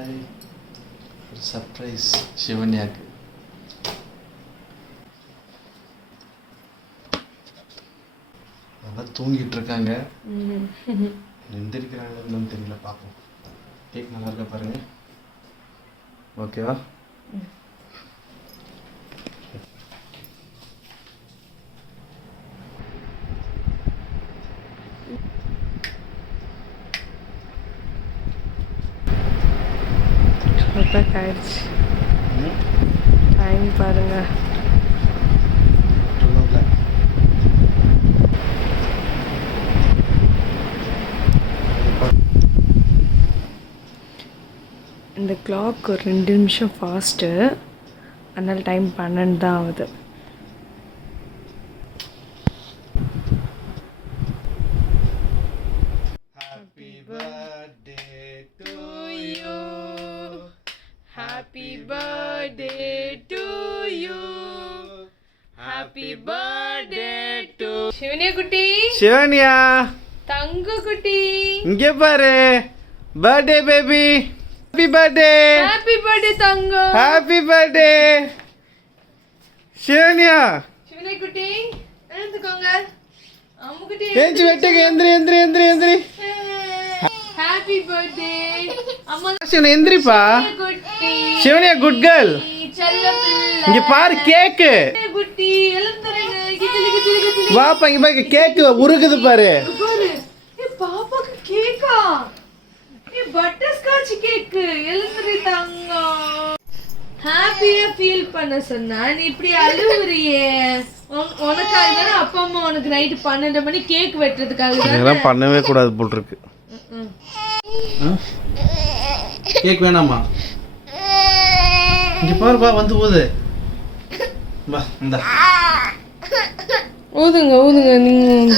பாய். ஒரு சர்ப்ரைஸ் சிவன்யாக்கு. நல்லா தூங்கிட்டு இருக்காங்க. எந்திரிக்கிறாங்கன்னு தெரியல, பார்ப்போம். கேக் நல்லா இருக்கா பாருங்க. ஓகேவா? ஆயிடுச்சு. டைம் பாருங்க. இந்த கிளாக் ஒரு 2 நிமிஷம் ஃபாஸ்ட்டு, அதனால் டைம் 12 தான் ஆகுது. Happy birthday to you. Happy birthday to you. Happy birthday to சிவனியா குட்டி. சிவன்யா, தங்கு குட்டி, இங்கே பாரு. Birthday baby. Happy birthday. Happy birthday தங்கு. Happy birthday Shivanya. சிவனியா குட்டி எழுந்துக்கோங்க. அம்மு குட்டி ஏஞ்சி வெட்டுங்க. எந்திரி எந்திரி எந்திரி எந்திரி. ஹாப்பி பர்த்டே அம்மா. சிவன் எந்திரிப்பா. குட்டி சிவன்யா குட் கேர்ள். செல்ல பிள்ளை. இங்க பாரு கேக்கு. குட்டி எழுந்துருங்க. கிச்சிலி கிச்சிலி கிச்சிலி. வாப்பா இங்க பாரு கேக்கு உருகுது பாரு. பாரு. பாப்பாக்கு கேக்கா? Butterscotch cake. எழுந்துரு தங்கம். ஹாப்பியா ஃபீல் பண்ண சொன்னா நீ இப்படி அழுவுறியே. உனக்காக தானே அப்பா அம்மா உனக்கு நைட்டு 12 மணி கேக் வெட்டுறதுக்காக தான். இதெல்லாம் பண்ணவே கூடாது போல் இருக்கு. கேக் வேணாமா? இங்க பாருப்பா வந்து ஊது. வா இந்த ஊதுங்க ஊதுங்க நீங்க.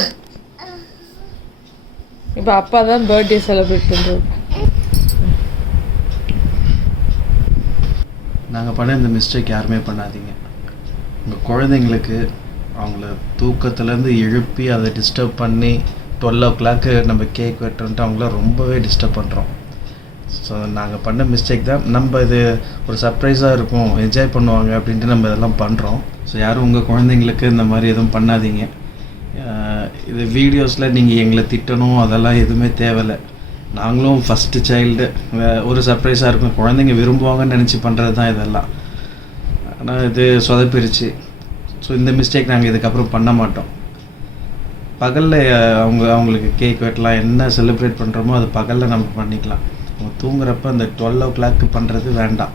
இப்ப அப்பா தான் பர்த்டே செலிப்ரேட் பண்றது. நாங்கள் பண்ண இந்த மிஸ்டேக் யாருமே பண்ணாதீங்க. உங்கள் குழந்தைங்களுக்கு அவங்கள தூக்கத்துலேருந்து எழுப்பி அதை டிஸ்டர்ப் பண்ணி 12 o'clock நம்ம கேக் வெட்டுறோன்ட்டு அவங்கள ரொம்பவே டிஸ்டர்ப் பண்ணுறோம். ஸோ நாங்கள் பண்ண மிஸ்டேக் தான். நம்ம இது ஒரு சர்ப்ரைஸாக இருக்கும், என்ஜாய் பண்ணுவாங்க அப்படின்ட்டு நம்ம இதெல்லாம் பண்ணுறோம். ஸோ யாரும் உங்கள் குழந்தைங்களுக்கு இந்த மாதிரி எதுவும் பண்ணாதீங்க. இது வீடியோஸில் நீங்கள் எங்களை திட்டணும் அதெல்லாம் எதுவுமே தேவையில்லை. நாங்களும் ஃபஸ்ட்டு சைல்டு, ஒரு சர்ப்ரைஸாக இருக்கும், குழந்தைங்க விரும்புவாங்கன்னு நினச்சி பண்ணுறது தான் இதெல்லாம். ஆனால் இது சொதப்பிருச்சு. ஸோ இந்த மிஸ்டேக் நாங்கள் இதுக்கப்புறம் பண்ண மாட்டோம். பகலில் அவங்களுக்கு கேக் வெட்டலாம், என்ன செலிப்ரேட் பண்ணுறோமோ அது பகலில் நம்ம பண்ணிக்கலாம். அவங்க தூங்குறப்ப அந்த 12 o'clock பண்ணுறது வேண்டாம்.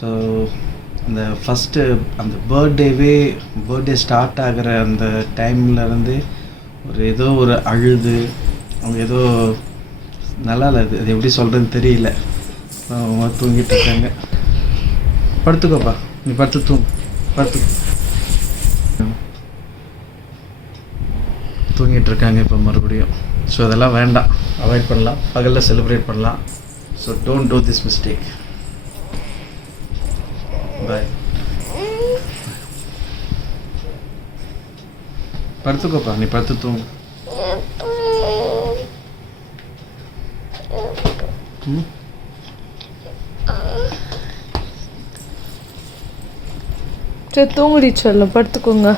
ஸோ அந்த ஃபஸ்ட்டு அந்த பர்த்டே ஸ்டார்ட் ஆகிற அந்த டைம்லேருந்து ஏதோ ஒரு அழுது அவங்க ஏதோ நல்லா இல்லை. அது எப்படி சொல்கிறதுன்னு தெரியல. அவங்க தூங்கிட்டு இருக்காங்க. படுத்துக்கோப்பா, நீ படுத்து தூங்கிட்டு இருக்காங்க இப்போ மறுபடியும். ஸோ அதெல்லாம் வேண்டாம், அவாய்ட் பண்ணலாம். பகலில் செலிப்ரேட் பண்ணலாம். So don't do this mistake. Bye. படுத்துக்கோப்பா, நீ படுத்து தூங்கு. சரி தூங்குடி சொல்ல, படுத்துக்கோங்க.